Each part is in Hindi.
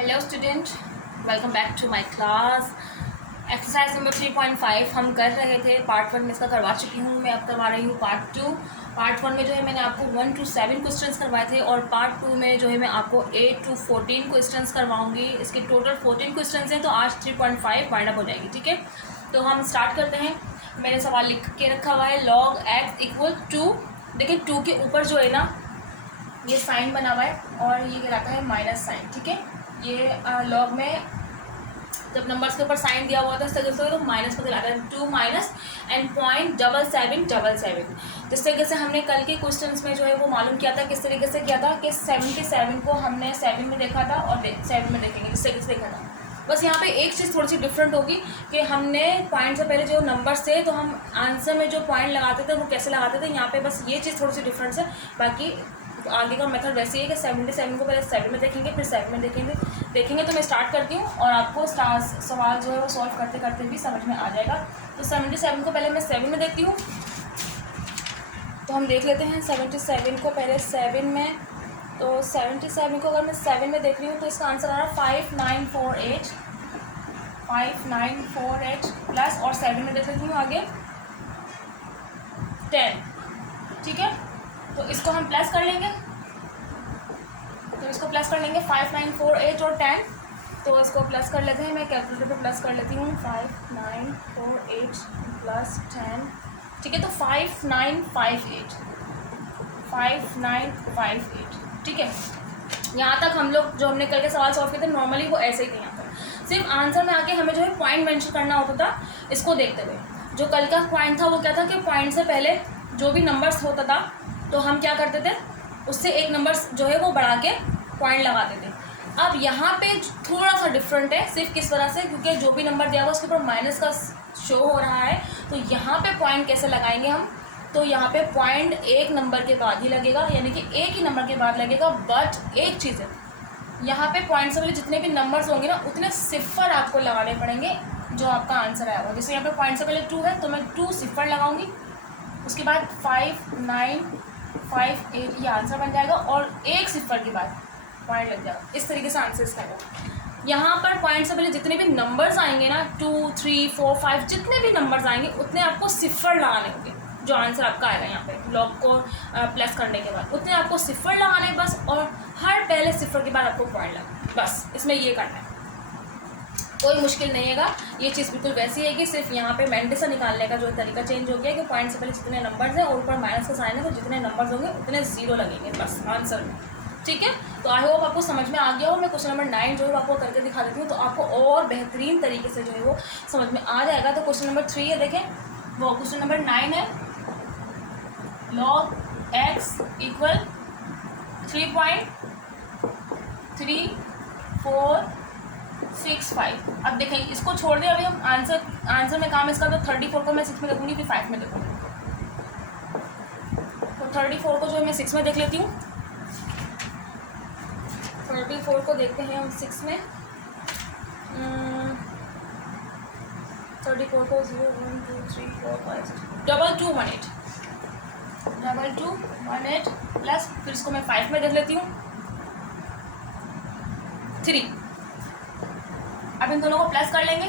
Hello student, welcome back to my class. Exercise number 3.5 हम कर रहे थे। पार्ट 1 में इसका करवा चुकी हूँ, मैं अब करवा रही हूँ पार्ट 2। पार्ट 1 में जो है मैंने आपको 1 to 7 क्वेश्चंस करवाए थे और पार्ट 2 में जो है मैं आपको 8 to 14 क्वेश्चंस करवाऊँगी। इसके टोटल 14 क्वेश्चंस हैं, तो आज 3.5 वाइंड अप हो जाएगी। ठीक है, तो हम स्टार्ट करते हैं। मैंने सवाल लिख के रखा हुआ है, लॉग एक्स इक्वल टू। देखिए 2 के ऊपर जो है ना ये साइन बना हुआ है और ये कहलाता है माइनस साइन। ठीक है, ये लॉग में जब नंबर्स के ऊपर साइन दिया हुआ था इस तरीके से तो माइनस को दिलाता है 2 माइनस एंड 0.7777। जिस तरीके से हमने कल के क्वेश्चंस में जो है वो मालूम किया था, किस तरीके से किया था कि 77 को हमने 7 में देखा था और 7 में देखेंगे जिस तरीके से देखा था। बस यहाँ पे एक चीज़ थोड़ी सी डिफरेंट होगी कि हमने पॉइंट से पहले जो नंबर्स थे तो हम आंसर में जो पॉइंट लगाते थे वो कैसे लगाते थे, यहाँ पे बस ये चीज़ थोड़ी सी डिफरेंस है। बाकी आगे का मेथड वैसे ही है कि 77 को पहले 7 में देखेंगे फिर 7 में देखेंगे। तो मैं स्टार्ट करती हूँ और आपको सवाल जो है वो सॉल्व करते करते भी समझ में आ जाएगा। तो 77 को पहले मैं 7 में देखती हूँ, तो हम देख लेते हैं 77 को पहले 7 में। तो 77 को अगर मैं 7 में देख रही हूँ तो इसका आंसर आ रहा है 5948 प्लस, और 7 में देख लेती हूँ आगे 10। ठीक है, तो इसको हम प्लस कर लेंगे, तो इसको प्लस कर लेंगे 5948 और 10। तो इसको प्लस कर लेते हैं, मैं कैलकुलेटर पे प्लस कर लेती हूँ 5948 प्लस 10। ठीक है, तो 5958। ठीक है, यहाँ तक हम लोग जो हमने कल के सवाल सॉल्व किए थे नॉर्मली वो ऐसे ही थे। यहाँ पर सिर्फ आंसर में आके हमें जो है पॉइंट मेंशन करना होता था। इसको देखते हुए जो कल का पॉइंट था वो क्या था कि पॉइंट से पहले जो भी नंबर्स होता था तो हम क्या करते थे, उससे एक नंबर जो है वो बढ़ा के पॉइंट लगाते थे। अब यहाँ पे थोड़ा सा डिफरेंट है, सिर्फ किस वजह से, क्योंकि जो भी नंबर दिया हुआ उसके ऊपर माइनस का शो हो रहा है। तो यहाँ पे पॉइंट कैसे लगाएंगे हम, तो यहाँ पे पॉइंट एक नंबर के बाद ही लगेगा, यानी कि एक ही नंबर के बाद लगेगा। बट एक चीज़ है, यहाँ पे पॉइंट से पहले जितने भी नंबर्स होंगे ना उतने सिफर आपको लगाने पड़ेंगे जो आपका आंसर आया हुआ। जैसे यहाँ पे पॉइंट से पहले 2 है तो मैं 2 सिफर लगाऊंगी, उसके बाद 5958 ये आंसर बन जाएगा और एक सिफर के बाद पॉइंट लग जाएगा। इस तरीके से आंसर इसका होगा। यहाँ पर पॉइंट से पहले जितने भी नंबर्स आएंगे ना 2 3 4 5 जितने भी नंबर्स आएंगे उतने आपको सिफर लगाने होंगे। जो आंसर आपका आएगा यहाँ पे लॉग को प्लस करने के बाद उतने आपको सिफर लगाने बस, और हर पहले सिफर के बाद आपको पॉइंट लगाना, बस इसमें ये करना है। कोई मुश्किल नहीं है, ये चीज़ बिल्कुल वैसी है कि सिर्फ यहाँ पे मैंडेसा निकालने का जो तरीका चेंज हो गया कि पॉइंट से पहले जितने नंबर्स हैं और ऊपर माइनस का साइन है तो जितने नंबर्स होंगे उतने 0 लगेंगे बस आंसर में। ठीक है, तो आई होप आपको समझ में आ गया हो। मैं क्वेश्चन नंबर 9 जो है आपको करके दिखा देती हूँ तो आपको और बेहतरीन तरीके से जो है वो समझ में आ जाएगा। तो क्वेश्चन नंबर 3 है, देखें वो क्वेश्चन नंबर 9 है, लॉग एक्स इक्वल 3.3465। अब देखें इसको छोड़ दें, अभी हम आंसर में काम इसका, तो 34 को मैं 6 में देखूँगी फिर 5 में देखूँगी। तो 34 को जो है मैं 6 में देख लेती हूँ। 34 को देखते हैं हम 6 में। 34 को 0 1 2 3 4 5 2218 प्लस, फिर इसको मैं 5 में देख लेती हूँ 3। अब इन दोनों को प्लस कर लेंगे,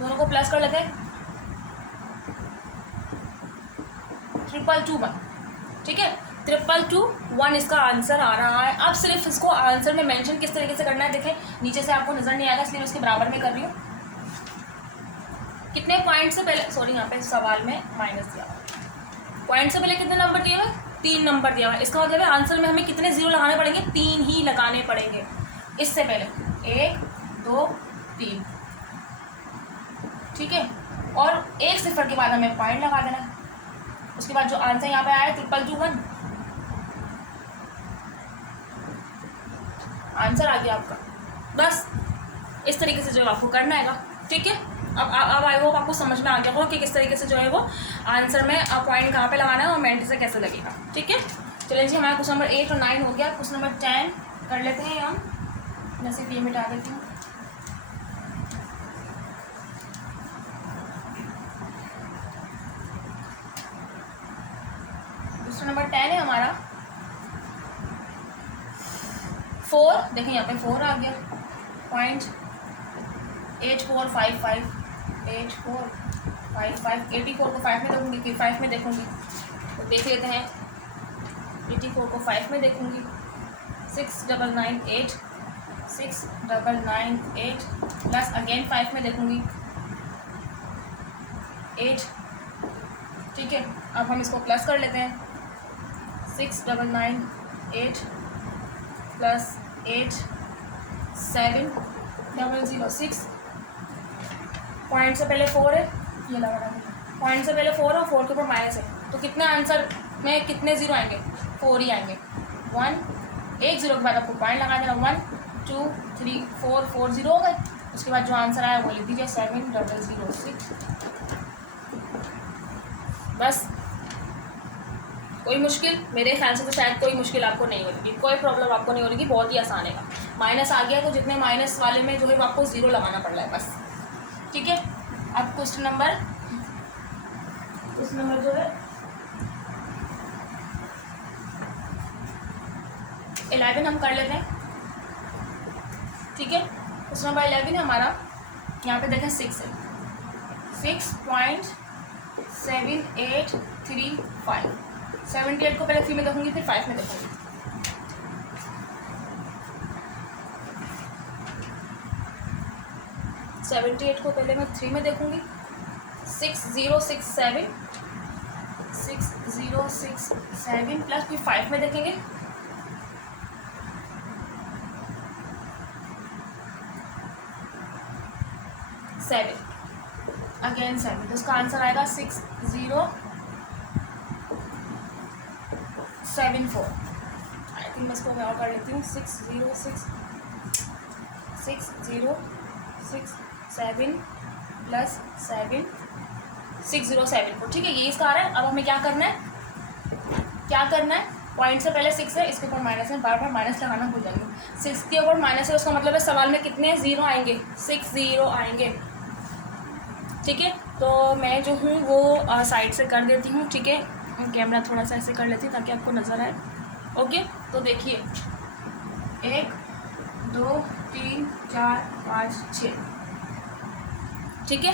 दोनों को प्लस कर लेते हैं 321। ठीक है, 321 इसका आंसर आ रहा है। अब सिर्फ इसको आंसर में मेंशन किस तरीके से करना है, देखें नीचे से आपको नजर नहीं आएगा इसलिए मैं उसके बराबर में कर रही हूँ। कितने पॉइंट से पहले, सॉरी यहाँ पे सवाल में माइनस दिया हुआ, पॉइंट से पहले कितने नंबर दिए हुए, 3 नंबर दिया हुआ है। इसका मतलब है आंसर में हमें कितने 0 लगाने पड़ेंगे, 3 ही लगाने पड़ेंगे। इससे पहले 1 2 3। ठीक है, और एक सिफर के बाद हमें पॉइंट लगा देना है। उसके बाद जो आंसर यहाँ पे आया है 321 आंसर आ गया आपका। बस इस तरीके से जो आपको करना है। ठीक है, अब आई होप आपको समझ में आ गया होगा कि किस तरीके से जो है वो आंसर में पॉइंट कहाँ पे लगाना है और मेंट से कैसे लगेगा। ठीक है, चलिए जी हमारा क्वेश्चन नंबर 8 और 9 हो गया। क्वेश्चन नंबर 10 कर लेते हैं हम, मैं सिर्फ ये मिटा देती हूँ। क्वेश्चन नंबर 10 है हमारा, 4 देखें यहाँ पे 4 आ गया, 0.8455, 8455, 84 को 5 में देखूँगी, फिर 5 में देखूँगी, तो देख लेते हैं। 84 को 5 में देखूँगी, 6998, 6998 प्लस अगेन 5 में देखूँगी 8, ठीक है। अब हम इसको प्लस कर लेते हैं, 6998 प्लस 8706, पॉइंट से पहले 4 है, ये लगा रहा है, पॉइंट से पहले 4 और 4 के ऊपर माइनस है, तो कितने आंसर में कितने ज़ीरो आएंगे, 4 ही आएंगे। 1, एक ज़ीरो के बाद आपको पॉइंट लगा देना, 1 2 3 4, 4 ज़ीरो हो गए। उसके बाद जो आंसर आया वो लिख दीजिए 7006। बस, कोई मुश्किल, मेरे ख्याल से तो शायद कोई मुश्किल आपको नहीं होगी, कोई प्रॉब्लम आपको नहीं होगी, बहुत ही आसान है। माइनस आ गया तो जितने माइनस वाले में जो है वो आपको ज़ीरो लगाना पड़ रहा है बस, ठीक है। अब क्वेश्चन नंबर जो है 11 हम कर लेते हैं, ठीक है। क्वेश्चन नंबर 11 है हमारा, यहाँ पे देखें 6 है, 6.7835, 78 को पहले 3 में देखूंगी, फिर 5 में देखूंगी। 78 को पहले मैं 3 में देखूंगी, 6067 प्लस फिर 5 में देखेंगे, 7 अगेन 7, तो इसका आंसर आएगा 6074। आई थिंक मैं इसको मैं और कर लेती हूँ, 6067 प्लस 7 6074, ठीक है। ये इसका आ रहा है। अब हमें क्या करना है, पॉइंट से पहले 6 है, इसके ऊपर माइनस है, बार बार माइनस लगाना भूल जाएंगे। 6 के ऊपर माइनस है, उसका मतलब है सवाल में कितने ज़ीरो आएंगे, 6 ज़ीरो आएंगे, ठीक है। तो मैं जो हूँ वो साइड से कर देती हूँ, ठीक है। कैमरा थोड़ा सा ऐसे कर लेती हूँ ताकि आपको नज़र आए, ओके। तो देखिए 1 2 3 4 5 6, ठीक है।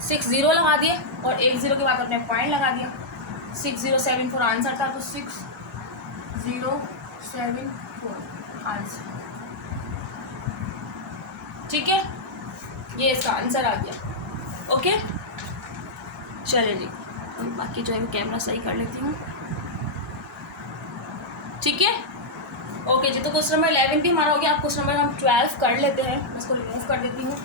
6 ज़ीरो लगा दिए और 1 ज़ीरो के बाद अपने पॉइंट लगा दिया, 6074 आंसर था, तो 6074 आंसर, ठीक है। ये इसका आंसर आ गया, ओके। चलिए जी, बाकी जो है कैमरा सही कर लेती हूँ, ठीक है, ओके जी। तो क्वेश्चन नंबर 11 भी हमारा हो गया। अब क्वेश्चन नंबर हम 12 कर लेते हैं, मैं इसको रिमूव कर देती हूँ।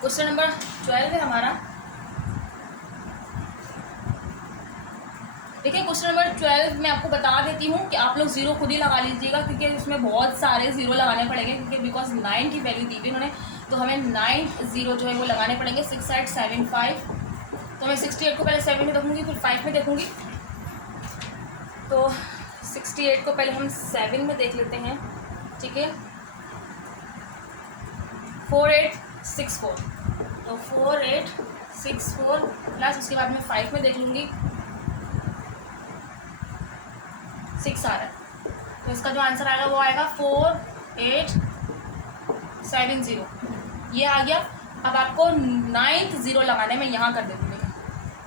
क्वेश्चन नंबर 12 है हमारा, देखिए। क्वेश्चन नंबर 12 मैं आपको बता देती हूँ कि आप लोग ज़ीरो खुद ही लगा लीजिएगा, क्योंकि इसमें बहुत सारे ज़ीरो लगाने पड़ेंगे, क्योंकि बिकॉज 9 की वैल्यू दी थी उन्होंने, तो हमें 9 ज़ीरो जो है वो लगाने पड़ेंगे। 6875, तो मैं 68 को पहले 7 में देखूँगी, फिर 5 में देखूँगी, तो 68 को पहले हम 7 में देख लेते हैं, ठीक है। 4864, तो 4864 प्लस उसके बाद मैं 5 में देख लूँगी, 6 आ रहा है, तो इसका जो आंसर आएगा वो आएगा 4870, ये आ गया। अब आपको 9th ज़ीरो लगाने में यहाँ कर देती हूँ,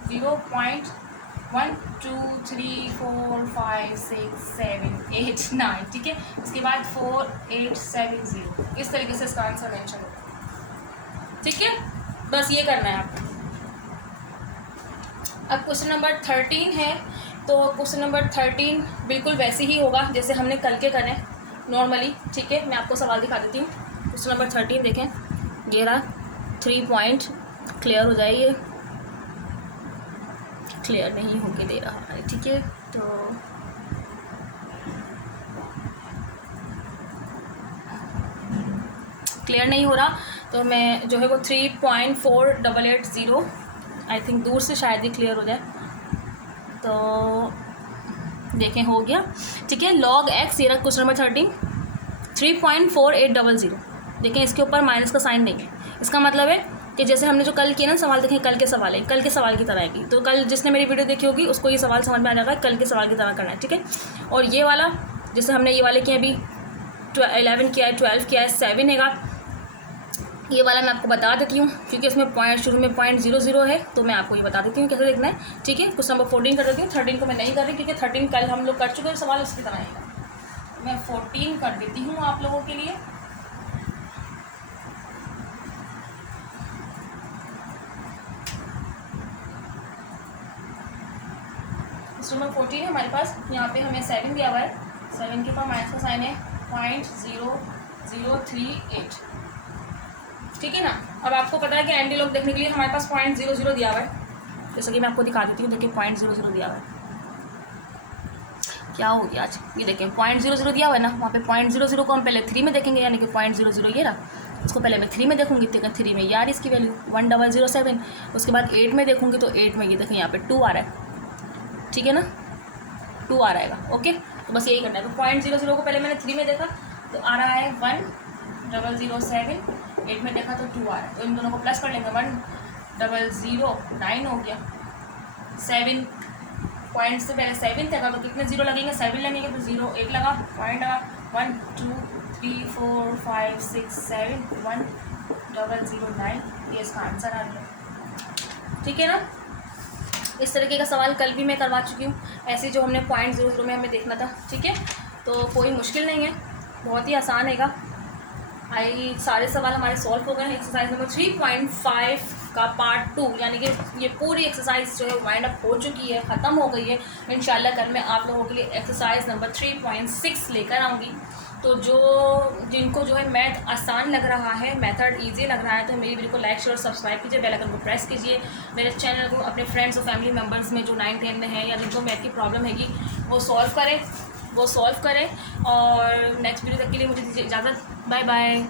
0.1 2 3 4 5 6 7 8 9, ठीक है। इसके बाद 4870, इस तरीके से इसका आंसर मेंशन होगा, ठीक है। बस ये करना है आपको। अब क्वेश्चन नंबर 13 है, तो क्वेश्चन नंबर 13 बिल्कुल वैसे ही होगा जैसे हमने कल के करने नॉर्मली, ठीक है। मैं आपको सवाल दिखा देती हूँ। क्वेश्चन नंबर 13 देखें, ये रहा, 3 पॉइंट क्लियर हो जाए, ये क्लियर नहीं होके दे रहा है, ठीक है। तो क्लियर नहीं हो रहा, तो मैं जो है वो 3.4880, आई थिंक दूर से शायद ही क्लियर हो जाए, तो देखें हो गया, ठीक है। log x, ये रहा क्वेश्चन नंबर 13, 3.4800, देखें इसके ऊपर माइनस का साइन नहीं है, इसका मतलब है कि जैसे हमने जो कल किए ना सवाल देखें, कल के सवाल है, कल के सवाल की तरह है। तो कल जिसने मेरी वीडियो देखी होगी उसको ये सवाल समझ में आ जाएगा, कल के सवाल की तरह करना है, ठीक है। और ये वाला जैसे हमने ये वाले किए अभी 11 किया है, 12 किया है, 7 है। ये वाला मैं आपको बता देती हूँ क्योंकि इसमें पॉइंट शुरू में 0.00 है, तो मैं आपको ये बता देती हूँ कैसे देखना है, ठीक है। कुछ नंबर 14 कर देती हूँ, 13 को मैं नहीं कर रही क्योंकि 13 कल हम लोग कर चुके हैं, सवाल उसकी तरह आएगा। मैं 14 कर देती हूँ आप लोगों के लिए। इस नंबर 14 है हमारे पास, यहाँ पे हमें 7 दिया हुआ है, 7 के पास माइनस का साइन है 0.0038, ठीक है ना। अब आपको पता है कि एंटी लॉग देखने के लिए हमारे पास 0.00 दिया हुआ है, जैसे कि मैं आपको दिखा देती हूँ। देखिए 0.00 दिया हुआ है, क्या हो गया आज, ये देखें 0.00 दिया हुआ है ना, वहाँ पे 0.00 को हम पहले 3 में देखेंगे, यानी कि 0.00 ये रहा, इसको पहले मैं 3 में देखूंगी, तो 3 में यार इसकी वैल्यू 1007, उसके बाद 8 में देखूंगी तो 8 में ये देखें यहाँ पे 2 आ रहा है, ठीक है ना, 2 आ रहेगा, ओके। तो बस यही करना है। तो 0.00 को पहले मैंने 3 में देखा तो आ रहा है 1007, 8 में देखा तो 2 आ रहा है, तो इन दोनों को प्लस कर लेंगे, 1009 हो गया। 7 पॉइंट से पहले 7 था तो कितने जीरो लगेंगे, 7 लगेंगे तो 0 1 लगा, पॉइंट लगा, 1 2 3 4 5 6 7 1009, ये इसका आंसर आ गया, ठीक है ना। इस तरीके का सवाल कल भी मैं करवा चुकी हूँ, ऐसे जो हमने 0.00 में हमें देखना था, ठीक है। तो कोई मुश्किल नहीं है, बहुत ही आसान हैगा। आई सारे सवाल हमारे सॉल्व हो गए हैं। एक्सरसाइज नंबर 3.5 का पार्ट 2 यानी कि ये पूरी एक्सरसाइज जो है वाइंड अप हो चुकी है, ख़त्म हो गई है। इंशाल्लाह कल मैं आप लोगों के लिए एक्सरसाइज नंबर 3.6 लेकर आऊँगी। तो जिनको जो है मैथ आसान लग रहा है, मेथड इजी लग रहा है, तो मेरी वीडियो को लाइक शेयर और सब्सक्राइब कीजिए, बेल आइकन को प्रेस कीजिए। मेरे चैनल को अपने फ्रेंड्स और फैमिली मेम्बर्स में जो 9-10 में है या जिनको मैथ की प्रॉब्लम हैगी वो सॉल्व करें और नेक्स्ट वीडियो तक के लिए मुझे दीजिए इजाज़त। Bye bye.